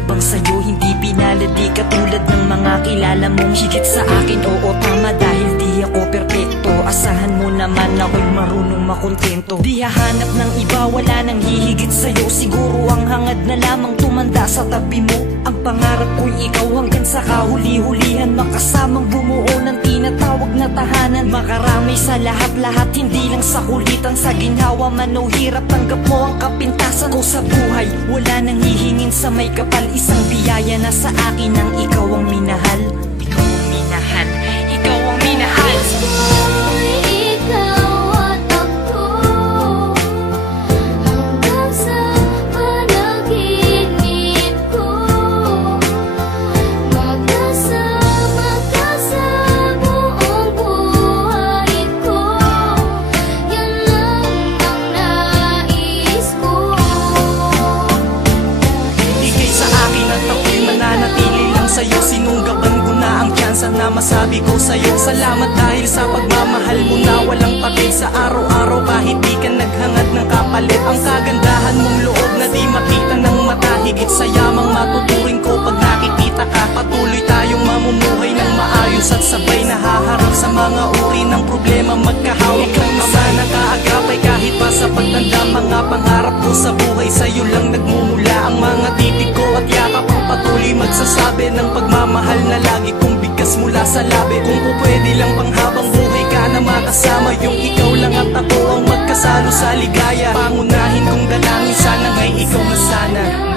yabang sa'yo, hindi pinalad, di katulad ng mga kilala mong higit sa akin. Oo, tama, dahil di ako perpekto. Asahan mo naman ako'y marunong makontento. Di hahanap ng iba, wala nang hihigit sa'yo. Siguro ang hangad na lamang tumanda sa tabi mo. Ang pangarap ko'y ikaw hanggang sa kahuli-hulihan, makasamang bumuo ng tinatawag na tahanan. Makarami sa lahat-lahat, hindi lang sa kulitan. Sa ginhawa man o hirap, tanggap mo ang kapintasan ko sa buhay. Wala nang hihingin sa may kapal, isang biyaya na sa akin ang ikaw ang minahal. Ikaw ang minahal, ikaw ang minahal. Sinunggaban ko na ang tsansa na masabi ko sa'yo salamat dahil sa pagmamahal mo na walang pagil sa araw-araw. Kahit di ka naghangad ng kapalit, ang kagandahan mong loob na di makita ng mata. Higit sa yamang matuturing ko pag nakikita ka. Patuloy tayong mamumuhay ng maayos at sabay nahaharap sa mga uri ng problema. Magkahawak ng ama na kaagapay kahit pa sa pagtanda. Mga pangarap ko sa buhay sa'yo lang nagmumula. Ang mga titig ko at yakap ang patuloy magsasabi ng pagmamahal na lagi kong bigkas mula sa labi. Kung pwede lang panghabang buhay ka na makasama, yung ikaw lang at ako ang magkasalo sa ligaya. Pangunahin kong dalangin, sana nga'y ikaw na sana.